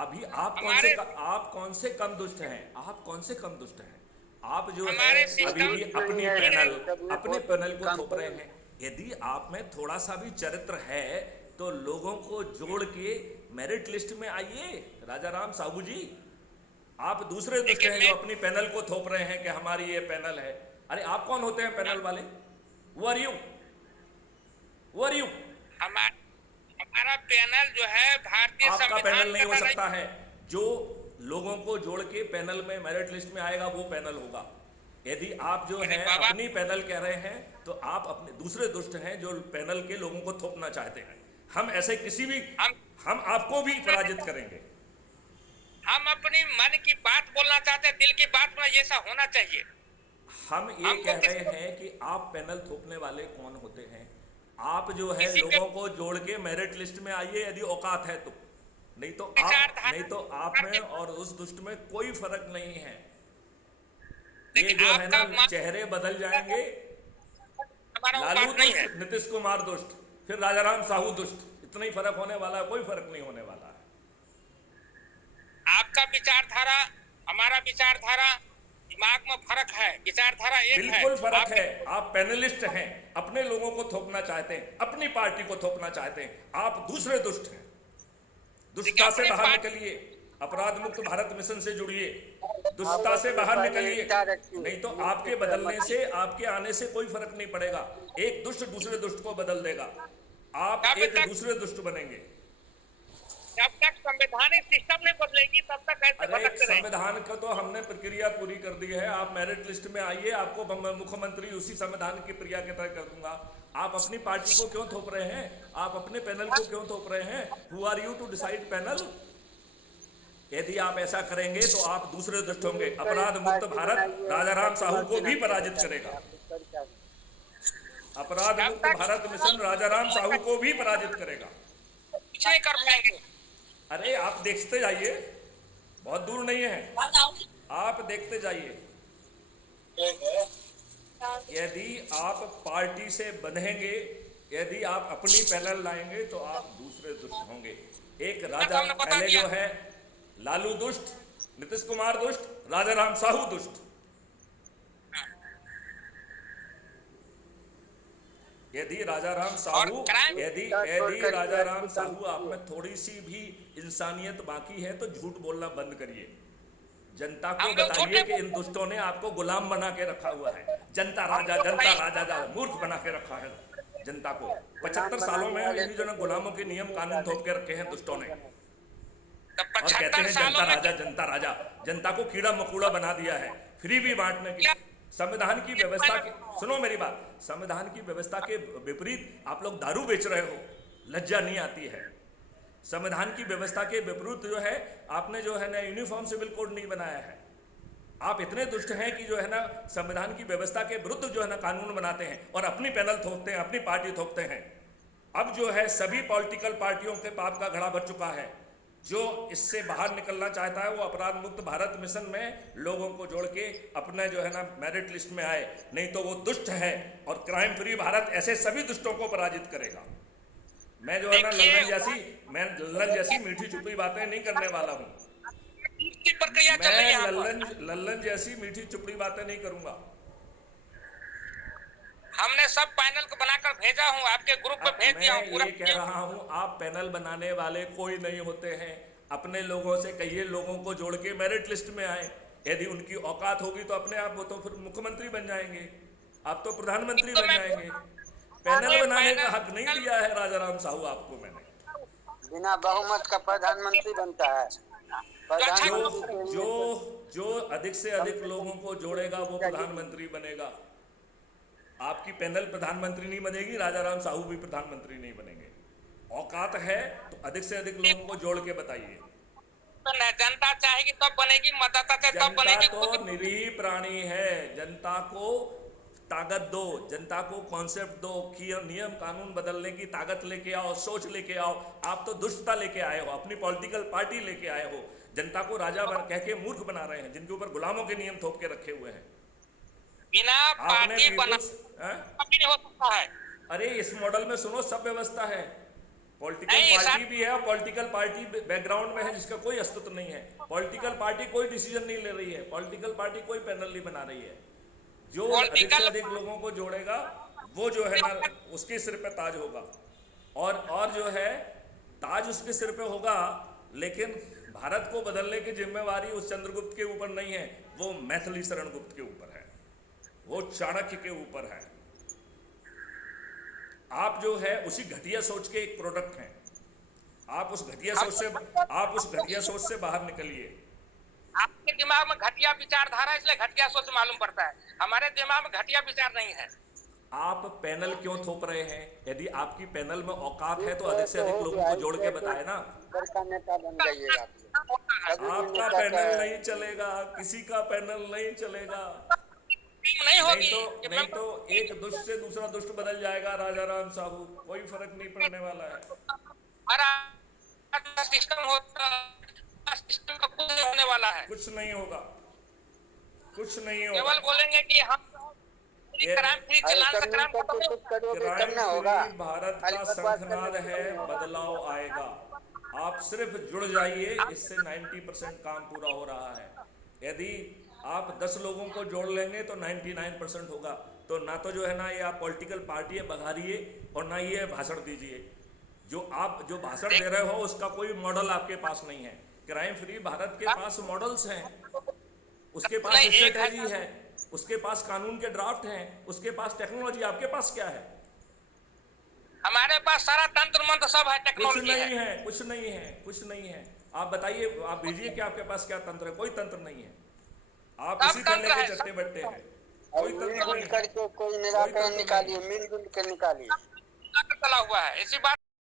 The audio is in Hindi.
अभी हमारे आप कौन से कम दुष्ट हैं? आप कौन से कम दुष्ट हैं? आप जो है हमारे अभी सिस्टम भी नहीं है सर, सबने अपने बहुत पैनल को काम थोप रहे हैं। यदि आप में थोड़ा सा भी चरित्र है तो लोगों को जोड़ के मेरिट लिस्ट में आइए। राजा राम साहू जी, आप दूसरे दुष्ट देखिए हैं जो मैं अपनी पैनल को थोप रहे हैं कि हमारी ये पैनल है। अरे आप कौन होते हैं पैनल वाले? वो आर यू, वो आर यू। हमारा हमारा पैनल जो है भारतीय आपका पैनल संविधान नहीं का हो निर्णय। सकता है। जो लोगों को जोड़ के पैनल में मेरिट लिस्ट में आएगा वो पैनल होगा। यदि आप जो अरे है बाबा, अपनी पैनल कह रहे हैं तो आप अपने दूसरे दुष्ट हैं जो पैनल के लोगों को थोपना चाहते हैं। हम ऐसे किसी भी, हम हम आपको भी पराजित करेंगे। हम अपनी मन की बात बोलना चाहते हैं, दिल की बात में जैसा होना चाहिए। हम ये हमको कह रहे किसी हैं कि आप पैनल थोपने वाले कौन होते हैं? आप जो है किसी के लोगों को जोड़ के मेरिट लिस्ट में आइए यदि औकात है तो। नहीं विचारधारा तो आप में और उस दुष्ट में कोई फर्क नहीं है। ये देखिए जो है ना आपका मन चेहरे बदल जाएंगे। हमारा लालू औकात नहीं दुष्ट, है। नीतीश कुमार दुष्ट, फिर राजाराम साहू दुष्ट, इतना ही फर्क होने वाला है, कोई फर्क नहीं होने वाला है। आपका विचारधारा, हमारा विचारधारा, दिमाग में फर्क है, विचारधारा एक है। बिल्कुल फर्क आपके है। आप पैनलिस्ट हैं, अपने लोगों को थोपना चाहते हैं, अपनी पार्टी को थोपना चाहते हैं। आप दूसरे दुष्ट हैं। देखिए दुष्टता से अपने बाहर पार्टी निकलिए, अपराध मुक्त भारत मिशन से जुड़िए, आप दुष्टता से अपने बाहर पहले निकलिए। एकता रखिए, नहीं तो आपके निश्चित बदलने मत। से, आपके आने से कोई फर्क नहीं पड़ेगा। एक दुष्ट दूसरे दुष्ट को बदल देगा, आप तब एक तक दूसरे दुष्ट बनेंगे। जब तक संवैधानिक सिस्टम नहीं बदलेगी तब तक ऐसे अरे भटकते रहेंगे। संविधान का तो हमने प्रक्रिया पूरी कर दी है। आप मेरिट लिस्ट में आइए, आपको मुख्यमंत्री उसी संविधान की प्रक्रिया के तहत कर दूंगा। आप अपनी पार्टी को क्यों थोप रहे हैं? आप अपने पैनल को क्यों थोप रहे हैं? Who are you to decide panel? यदि आप ऐसा करेंगे तो आप दूसरे दुष्ट होंगे। मिलकर एक अपराध मुक्त पार्टी भारत बनाइए और राजाराम साहू मुख्यमंत्री को भी नाम से पराजित बताइए, करेगा। आप लोग कर क्या। अपराध जब मुक्त तक भारत मिशन राजाराम साहू को भी पराजित करेगा। कुछ नहीं कर पाएंगे। अरे आप देखते जाइए, बहुत दूर नहीं है, आप देखते जाइए। यदि आप पार्टी से बंधेंगे, यदि आप अपनी पैनल लाएंगे तो आप दूसरे दुष्ट होंगे। एक तो राजा हमने बता पहले दिया। जो है लालू दुष्ट, नीतीश कुमार दुष्ट, राजाराम साहू दुष्ट। यदि राजाराम और साहू, क्राइम यदि छोड़ यदि कर राजाराम काम साहू आप कीजिए। में थोड़ी सी भी इंसानियत बाकी है तो झूठ बोलना बंद करिए। जनता को हम लोग बताइए झूठे कि इन दुष्टों ने आपको गुलाम बना के रखा हुआ है। जनता राजा, जनता राजा, मूर्ख बना के रखा है जनता को। 75 सालों में वाले इन जो गुलामों के नियम कानून थोप के रखे हैं दुष्टों ने, तब और कहते 75 हैं सालों जनता में राजा, जनता राजा। जनता को कीड़ा मकोड़ा बना दिया है, फ्री भी बांटने की। संविधान की व्यवस्था के, सुनो मेरी बात, संविधान की व्यवस्था के विपरीत आप लोग दारू बेच रहे हो, लज्जा नहीं आती है? संविधान की व्यवस्था के विपरीत जो है आपने जो है ना यूनिफॉर्म सिविल कोड नहीं बनाया है। आप इतने दुष्ट हैं कि जो है ना संविधान की व्यवस्था के विरुद्ध जो है ना कानून बनाते हैं और अपनी पैनल थोपते हैं, अपनी पार्टी थोपते हैं। अब जो है सभी पॉलिटिकल पार्टियों के पाप का घड़ा भर चुका है। जो इससे बाहर निकलना चाहता है वो अपराध मुक्त भारत मिशन में लोगों को जोड़ के अपने जो है ना मेरिट लिस्ट में आए, नहीं तो वो दुष्ट है। और क्राइम फ्री भारत ऐसे सभी दुष्टों को पराजित करेगा। मैं जो है ना लल्लन जैसी मीठी चुपड़ी बातें नहीं करने वाला हूँ। की प्रक्रिया चल रही है यहाँ पर। लल्लन जैसी मीठी चुपड़ी बातें नहीं करूंगा। हमने सब पैनल को बनाकर भेजा हूँ, आपके ग्रुप पे भेज दिया हूँ मैं पूरा। ये कह रहा हूँ, आप पैनल बनाने वाले कोई नहीं होते हैं। अपने लोगों से कहिए लोगों को जोड़ के मेरिट लिस्ट में आए। यदि उनकी औकात होगी तो अपने आप वो तो फिर मुख्यमंत्री बन जाएंगे, आप तो प्रधानमंत्री तो बन मैं जाएंगे। पैनल बनाने का हक नहीं पैनल दिया है राजाराम साहू आपको मैंने। बिना बहुमत का प्रधानमंत्री बनता है। प्रधानमंत्री के लिए जो तो जो अधिक से अधिक लोगों को जोड़ेगा वो प्रधानमंत्री बनेगा। आपकी पैनल प्रधानमंत्री नहीं बनेगी, राजाराम साहू भी प्रधानमंत्री नहीं बनेंगे। औकात है तो अधिक से अधिक लोगों को जोड़ के बताइए। जनता चाहेगी तब बनेगी, मतदाता चाहे तब जनता बनेगी। तो खुद निरीह प्राणी है। जनता को ताकत दो, जनता को कॉन्सेप्ट दो कि नियम कानून बदलने की ताकत लेके आओ, सोच लेके आओ। आप तो दुष्टता लेके आए हो, अपनी पॉलिटिकल पार्टी लेके आए हो। जनता को राजा कह के मूर्ख बना रहे हैं, जिनके ऊपर गुलामों के नियम थोप के रखे हुए हैं। बिना आपने पार्टी बना पीपुल्स, कभी नहीं हो सकता है। अरे इस मॉडल में सुनो, सब व्यवस्था है। पॉलिटिकल नहीं, पार्टी सर। भी है और पॉलिटिकल पार्टी बैकग्राउंड में है जिसका कोई अस्तित्व नहीं है। पॉलिटिकल पार्टी कोई डिसीजन नहीं ले रही है, पॉलिटिकल पार्टी कोई पैनल नहीं बना रही है। जो अधिक से Political- अधिक लोगों को जोड़ेगा वो जो है ना उसके सिर पे ताज होगा। और जो है ताज उसके सिर पे होगा, लेकिन भारत को बदलने की जिम्मेवारी उस चंद्रगुप्त के ऊपर नहीं है, वो मैथिली शरण गुप्त के ऊपर है, वो चाणक्य के ऊपर है। आप जो है उसी घटिया सोच के एक प्रोडक्ट हैं। आप उस घटिया सोच से बाहर निकलिए। आपके दिमाग में घटिया विचारधारा, इसलिए घटिया सोच मालूम पड़ता है। हमारे दिमाग में घटिया विचार नहीं है। आप पैनल क्यों थोप रहे हैं? यदि आपकी पैनल में औकात है तो अधिक से अधिक लोगों को जोड़ के बताए ना। का नेता बन जाइएगा। आपका पैनल नहीं चलेगा, किसी का पैनल नहीं चलेगा। नहीं होगी। नहीं तो एक दुष्ट से दूसरा दुष्ट बदल जाएगा, राजा राम साहू, कोई फर्क नहीं पड़ने वाला है। हमारा सिस्टम सिस्टम का कुछ नहीं होने वाला है। कुछ नहीं होगा, कुछ नहीं केवल होगा। बोलेंगे कि हम क्राइम फ्री चलान से क्राइम खत्म नहीं कुछ करोगे क्राइम करना होगा। फ्री भारत का शंखनाद है, बदलाव आएगा। आप सिर्फ जुड़ जाइए, इससे 90% काम पूरा हो रहा है। यदि आप 10 लोगों को जोड़ लेंगे तो 99% होगा। तो ना तो जो है ना ये आप पॉलिटिकल पार्टी बघारिए और ना ये भाषण दीजिए। जो भाषण दे रहे हो उसका कोई मॉडल आपके पास नहीं है। क्राइम फ्री भारत के पास मॉडल्स हैं, उसके पास नहीं, एक स्ट्रेटेजी है, उसके पास कानून के ड्राफ्ट हैं, उसके पास टेक्नोलॉजी। आपके पास क्या है? हमारे पास सारा तंत्र मंत्र सब है, कुछ टेक्नोलॉजी नहीं है। है, कुछ नहीं है, कुछ नहीं है। आप बताइए, आप भेजिए कि आपके पास क्या तंत्र है। कोई तंत्र नहीं है। आप सब इसी तरह तंत्र के है, चट्टे बट्टे हैं। और कोई तंत्र मिलजुल नहीं है। करके कोई निराकरण निकालिए, मिलजुल के निकालिए। चला हुआ है इसी बात